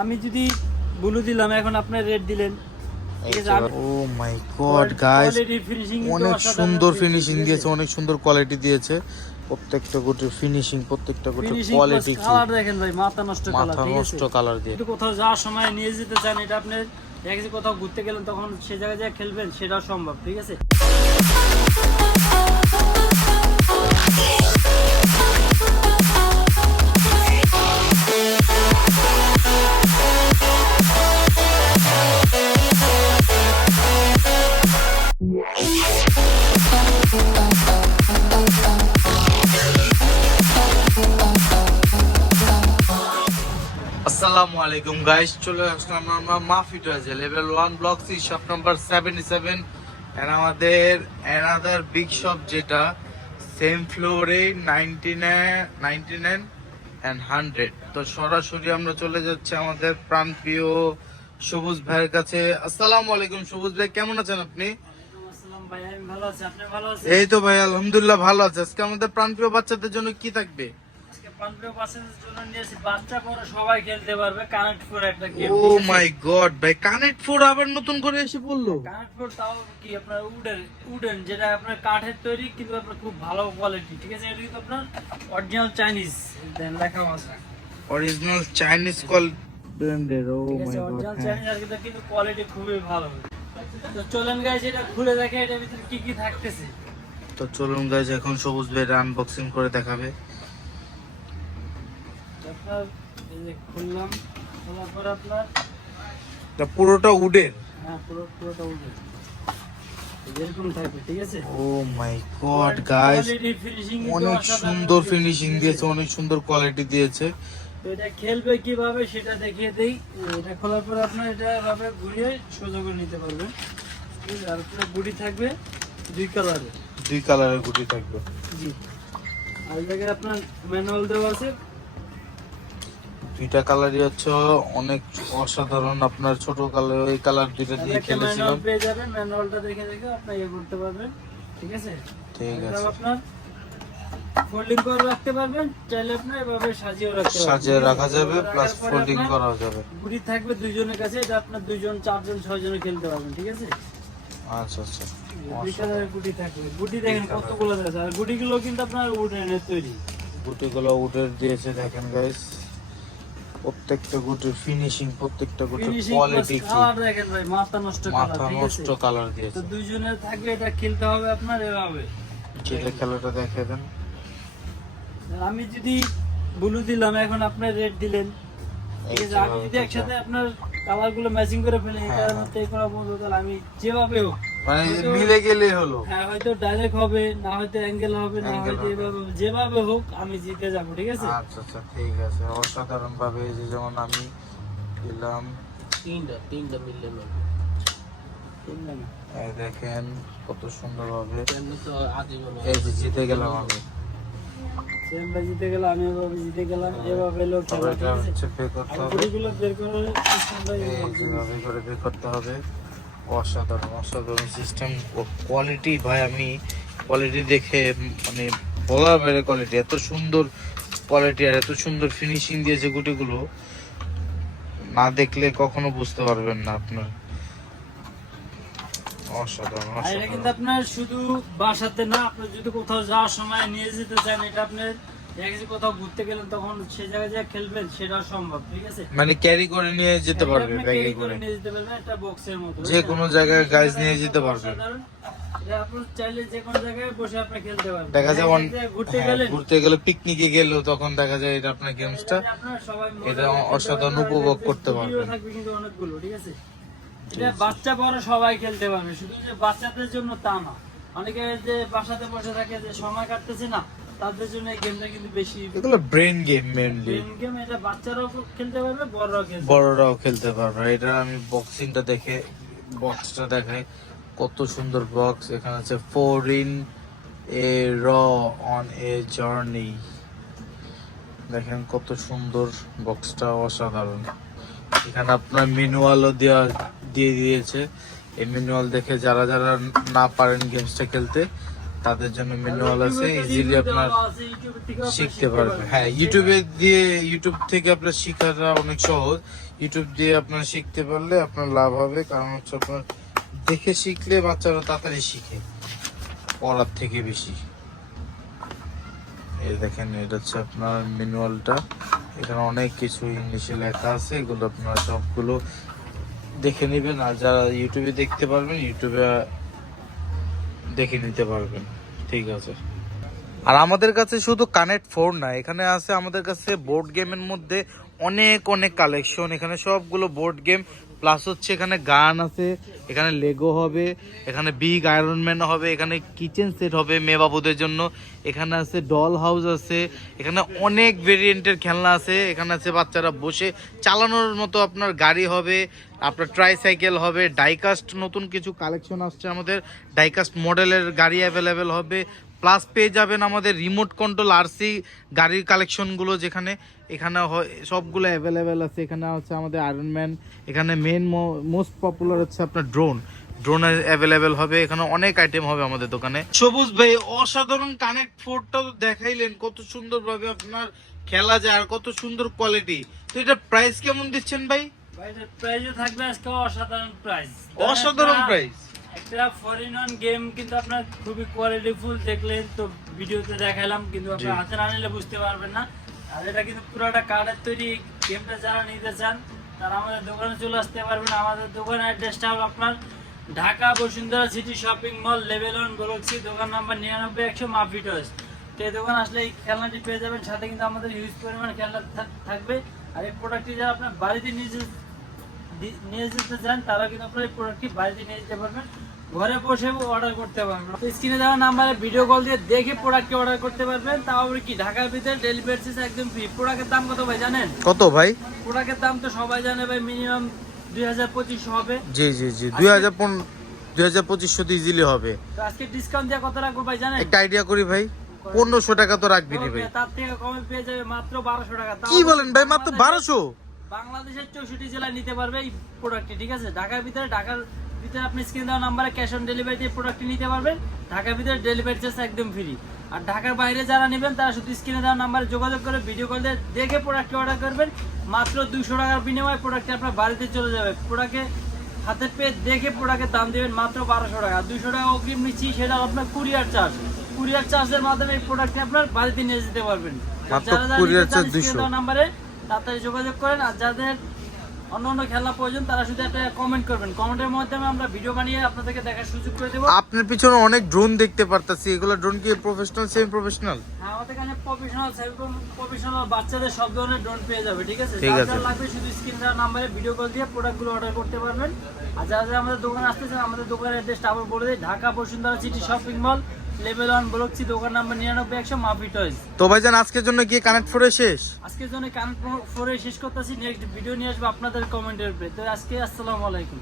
আমি যদি ব্লু দিলাম এখন আপনার রেড দিলেন। ও মাই গড গাইস অনেক সুন্দর ফিনিশিং দিয়েছে। অনেক সুন্দর কোয়ালিটি দিয়েছে। প্রত্যেকটা গুটির ফিনিশিং প্রত্যেকটা গুটির কোয়ালিটি colour দেখেন ভাই মাথা নষ্ট কালার মাথা নষ্ট কালার দিয়ে। কিন্তু কোথাও যাওয়ার সময় নিয়ে যেতে চান এটা আপনি এক কোথাও ঘুরতে গেলেন তখন সে জায়গায় যা খেলবেন সেটাও সম্ভব ঠিক আছে? আলাইকুম গাইস চলে আসলাম আমরা মাফি টয়েজে level one block C shop number seventy seven আমাদের অ্যানাদার বিগ শপ যেটা সেম ফ্লোরে ninety ninety nine and hundred তো সরাসরি আমরা চলে যাচ্ছি আমাদের প্রাণপ্রিয় সবুজ ভাইয়ের কাছে। আসসালামু আলাইকুম সবুজ ভাই কেমন আছেন আপনি? আসসালাম ভাই আমি ভালো আছি। আপনি ভালো আছেন? এই তো ভাই আলহামদুলিল্লাহ ভালো আছে। আজকে আমাদের প্রাণপ্রিয় বাচ্চাদের জন্য কি থাকবে? পানপ্রিয় বাচ্চাদের জন্য নিয়েছি। বাচ্চা বড় সবাই খেলতে পারবে। কানেক্ট ফোর একটা গেম ও মাই গড ভাই কানেক্ট ফোর আবার নতুন করে এসে পড়ল? কানেক্ট ফোর তাও কি আপনার উডেন উডেন যেটা আপনার কাঠের তৈরি কিন্তু আপনার খুব ভালো কোয়ালিটি ঠিক আছে এটা কিন্তু আপনার অরিজিনাল চাইনিজ দেন লেখা আছে অরিজিনাল চাইনিজ কল ব্র্যান্ডের oh my God original Chinese আর কিন্তু কিন্তু কোয়ালিটি খুবই ভালো। তো চলেন গাইস এটা খুলে দেখে এটার ভিতরে কি কি থাকতেছে। তো চলুন গাইজ এখন সবুজ ভাই আনবক্সিং করে দেখাবে। আপনার এই যে খুললাম খোলার পর আপনার তা পুরোটা উডেন? হ্যাঁ পুরো পুরোটা উঠবে এরকম থাকবে ঠিক আছে? ও মাই গড Quality অনেক সুন্দর ফিনিশিং দিয়েছে অনেক সুন্দর কোয়ালিটি দিয়েছে। তো এটা খেলবে কীভাবে সেটা দেখিয়ে দেই। এটা খোলার পর আপনার এটা এভাবে ঘুরিয়ে সোজা করে নিতে পারবেন? আর আপনার গুড়ি থাকবে দুই কালারের দুই কালারের গুটি থাকবে। জি। আর জায়গায় আপনার ম্যানুয়াল দেওয়া আছে। দুইটা কালারই হচ্ছে অনেক অসাধারণ। আপনার ছোট কালার ওই কালার দুইটা দিয়ে খেলেছিলাম। পেয়ে যাবেন ম্যানুয়ালটা দেখে দেখে আপনি ইয়ে করতে পারবেন ঠিক আছে? ঠিক আছে। আপনার ফোল্ডিং করে রাখতে পারবেন চাইলে আপনি এভাবে সাজিয়েও রাখতে পারবেন। সাজিয়ে রাখা যাবে প্লাস ফোল্ডিং করা যাবে। গুটি থাকবে দুইজনের কাছে এটা আপনার দুইজন চারজন ছয়জনে খেলতে পারবেন ঠিক আছে? আচ্ছা আচ্ছা। দুই কালারের গুটি থাকবে। গুটি দেখেন কতগুলো আছে। আর গুটিগুলো কিন্তু আপনার উডেনের তৈরি। গুটিগুলো উডের দিয়েছে দেখেন গাইস প্রত্যেকটা গুটির ফিনিশিং প্রত্যেকটা গুটির কোয়ালিটি কি? কালার দেখেন ভাই মাথা নষ্ট কালার মাথা নষ্ট কালার তো দিয়েছে দুইজনের থাকলে এটা খেলতে হবে আপনার এভাবে। ছেলে খেলাটা দেখে দেন। আমি যদি ব্লু দিলাম এখন আপনার রেড দিলেন। ঠিক আছে আমি যদি একসাথে আপনার কালারগুলো ম্যাচিং করে ফেলি হ্যাঁ, এটা হ্যাঁ। মধ্যে করা বন্ধু তাহলে আমি যেভাবে হোক মানে মিলে গেলে হলো। হ্যাঁ হয়তো ডাইরেক্ট হবে না হয়তো অ্যাঙ্গেল হবে না হয়তো এভাবে যেভাবে হোক আমি জিতে যাব ঠিক আছে? আচ্ছা আচ্ছা ঠিক আছে। অসাধারণ ভাবে যে যেমন আমি দিলাম তিনটা তিনটা মিললে তিনটা না? এই দেখেন কত সুন্দর আগে এই যে জিতে গেলাম আমি। সেম ভাই জিতে গেলাম আমি এভাবে জিতে গেলাম এভাবে লোক খেলা করতে হবে। গুটিগুলো বের করে। যেভাবে করে বের করতে হবে। অসাধারণ অসাধারণ সিস্টেম কোয়ালিটি ভাই আমি কোয়ালিটি দেখে মানে বলার বাইরে কোয়ালিটি এত সুন্দর কোয়ালিটি আর এত সুন্দর ফিনিশিং দিয়েছে গুটিগুলো না দেখলে কখনো বুঝতে পারবেন না আপনার। অসাধারণ এটা কিন্তু আপনার শুধু বাসাতে না আপনি যদি কোথাও যাওয়ার সময় নিয়ে যেতে চান এটা আপনার কোথাও ঘুরতে গেলেন তখন সে জায়গায় যা খেলবেন সম্ভব ঠিক আছে? মানে ক্যারি করে নিয়ে যেতে পারবে ব্যাগে করে নিয়ে যেতে একটা বক্সের মতো। যে কোনো জায়গায় নিয়ে যেতে পারবে। অসাধারণ। এটা আপনি চাইলে যে কোনো জায়গায় বসে আপনি খেলতে পারবেন। দেখা যায় ঘুরতে হ্যাঁ, গেলেন। ঘুরতে গেলে পিকনিকে গেলেও তখন দেখা যায় এটা আপনার গেমসটা এটা অসাধারণ উপভোগ করতে পারবেন। থাকবে কিন্তু অনেকগুলো ঠিক আছে? এটা বাচ্চা বড় সবাই খেলতে পারবে শুধু যে বাচ্চাদের জন্য তা না। অনেকে যে বাসাতে বসে থাকে যে সময় কাটতেছে না তাদের জন্য এই গেমটা কিন্তু বেশি এগুলো ব্রেন গেম মেনলি গেম এটা বাচ্চারাও খেলতে পারবে বড়রাও খেলতে পারবে। বড়রাও খেলতে পারবে। এটা আমি বক্সিংটা দেখে বক্সটা দেখাই কত সুন্দর বক্স এখানে আছে ফোর ইন এ র অন এ জার্নি দেখেন কত সুন্দর বক্সটা অসাধারণ। এখানে আপনার ম্যানুয়ালও দেওয়া দিয়ে দিয়েছে। এই ম্যানুয়াল দেখে যারা যারা না পারেন গেমসটা খেলতে তাদের জন্য ম্যানুয়াল আছে ইজিলি আপনার শিখতে পারবেন। হ্যাঁ ইউটিউবে দিয়ে ইউটিউব থেকে আপনার শেখাটা অনেক সহজ। ইউটিউব দিয়ে আপনার শিখতে পারলে আপনার লাভ হবে কারণ হচ্ছে আপনার দেখে শিখলে বাচ্চারা তাড়াতাড়ি শিখে পড়ার থেকে বেশি। এই দেখেন এটা হচ্ছে আপনার ম্যানুয়ালটা এখানে অনেক কিছু ইংলিশে লেখা আছে এগুলো আপনারা সবগুলো দেখে নেবেন। আর যারা ইউটিউবে দেখতে পারবেন ইউটিউবে দেখে নিতে পারবেন। ঠিক আছে। আর আমাদের কাছে শুধু কানেক্ট ফোর না, এখানে আছে আমাদের কাছে বোর্ড গেমের মধ্যে অনেক অনেক কালেকশন এখানে সবগুলো বোর্ড গেম প্লাস হচ্ছে এখানে গান আছে, এখানে লেগো হবে, এখানে বিগ আয়রন ম্যান হবে, এখানে কিচেন সেট হবে মেয়ে বাবুদের জন্য, এখানে আছে ডল হাউস আছে, এখানে অনেক ভেরিয়েন্টের খেলনা আছে, এখানে আছে বাচ্চারা বসে চালানোর মতো আপনার গাড়ি হবে, আপনার ট্রাইসাইকেল হবে ডাইকাস্ট নতুন কিছু কালেকশন আসছে আমাদের ডাইকাস্ট মডেলের গাড়ি অ্যাভেলেবেল হবে প্লাস পেয়ে যাবেন আমাদের রিমোট কন্ট্রোল আরসি গাড়ির কালেকশনগুলো যেখানে এখানে সবগুলো অ্যাভেলেবেল আছে। এখানে হচ্ছে আমাদের আয়রনম্যান এখানে মেন মোস্ট পপুলার হচ্ছে আপনার ড্রোন ড্রোন অ্যাভেলেবেল হবে এখানে অনেক আইটেম হবে আমাদের দোকানে। সবুজ ভাই অসাধারণ কানেক্ট ফোরটা তো দেখাইলেন কত সুন্দরভাবে আপনার খেলা যায় আর কত সুন্দর কোয়ালিটি তো এটা প্রাইস কেমন দিচ্ছেন ভাই? প্রাইসও থাকবে আজকে অসাধারণ প্রাইস অসাধারণ প্রাইস একটা ফরেন অন গেম কিন্তু আপনার খুবই কোয়ালিটিফুল দেখলেন তো ভিডিওতে দেখালাম কিন্তু আপনার হাতে না নিলে বুঝতে পারবেন না। আর এটা কিন্তু পুরোটা কার্ডের তৈরি গেমটা যারা নিতে চান তারা আমাদের দোকানে চলে আসতে পারবেন। আমাদের দোকানের অ্যাড্রেসটা হলো আপনার Dhaka Bashundhara city shopping mall level one গলক্সি দোকান নাম্বার নিরানব্বই একশো মাফিটস তো এই দোকান আসলে এই খেলনাটি পেয়ে যাবেন সাথে কিন্তু আমাদের হিউজ পরিমাণ খেলনা থাকবে। আর এই প্রোডাক্টটি যারা আপনার বাড়িতে নিজে নিয়ে যেতে চান তারা কিন্তু আপনার এই প্রোডাক্টটি বাড়িতে নিয়ে যেতে পারবেন। ঘরে বসে অর্ডার করতে পারবেন। স্ক্রিনে দেওয়া নাম্বারে ভিডিও কল দিয়ে দেখে প্রোডাক্টটি অর্ডার করতে পারবেন। তাও আবার কি ঢাকার ভিতরে ডেলিভারি চার্জ একদম ফ্রি প্রোডাক্টের দাম কত ভাই জানেন? কত ভাই? প্রোডাক্টের দাম তো সবাই জানে ভাই মিনিমাম দুই হাজার পঁচিশশো হবে। জি জি জি। দুই হাজার দুই হাজার পঁচিশশো ইজিলি হবে। তো আজকে ডিসকাউন্ট দিয়ে কত রাখব ভাই জানেন? একটা আইডিয়া করি ভাই। পনেরোশো টাকা তো রাখবি নি ভাই। তার থেকে কমে পেয়ে যাবে মাত্র বারোশো টাকা। কি বলেন ভাই মাত্র বারোশো? বাংলাদেশের চৌষট্টি জেলায় নিতে পারবে এই প্রোডাক্টটি ঠিক আছে? ঢাকার ভিতরে ঢাকার ভিতরে আপনি স্ক্রিন দেওয়া নাম্বারে ক্যাশ অন ডেলিভারিতে এই প্রোডাক্টটি নিতে পারবেন। ঢাকার ভিতরে ডেলিভারি চার্জ একদম ফ্রি আর ঢাকার বাইরে যারা নেবেন তারা শুধু স্ক্রিনে দেওয়া নাম্বারে যোগাযোগ করে ভিডিও কল দিয়ে দেখে প্রোডাক্টটি অর্ডার করবেন। মাত্র দুশো টাকার বিনিময়ে প্রোডাক্টটি আপনার বাড়িতে চলে যাবে। প্রোডাক্টে হাতে পেয়ে দেখে প্রোডাক্টের দাম দেবেন মাত্র বারোশো টাকা। দুশো টাকা অগ্রিম নিচ্ছি সেটা আপনার কুরিয়ার চার্জ কুরিয়ার চার্জের মাধ্যমে এই প্রোডাক্টটি আপনার বাড়িতে নিয়ে যেতে পারবেন। যারা যারা courier নিতে চান, charge screen 200 দেওয়া নাম্বারে তাড়াতাড়ি যোগাযোগ করেন আর যাদের অন্য অন্য খেলনা প্রয়োজন তারা শুধু একটা কমেন্ট করবেন। কমেন্টের মাধ্যমে আমরা ভিডিও বানিয়ে আপনাদেরকে দেখার সুযোগ করে দেবো। আপনার পিছনে অনেক ড্রোন দেখতে পারতাছি। এগুলো ড্রোন কি প্রফেশনাল সেমি প্রফেশনাল হ্যাঁ আমাদের কাছে প্রফেশনাল সেমি প্রফেশনাল বাচ্চাদের সব ধরনের ড্রোন পেয়ে যাবে ঠিক আছে? ঠিক আছে। লাগবে শুধু স্ক্রিন দেওয়ার নাম্বারে ভিডিও কল দিয়ে প্রোডাক্টগুলো অর্ডার করতে পারবেন। আর যারা যারা আমাদের দোকান আসতেছেন আমাদের দোকানের অ্যাড্রেসটা আবার বলে দিই। Dhaka Bashundhara city shopping mall level one block C দোকান নাম্বার নিরানব্বই একশো মাফি টয়েস তো ভাইজান আজকের জন্য গিয়ে কানেক্ট ফোরে শেষ? আজকের জন্য কানেক্ট ফোরে শেষ করতেছি। নেক্সট ভিডিও নিয়ে আসব আপনাদের কমেন্টের উপরে। তো আজকে আসসালামু আলাইকুম।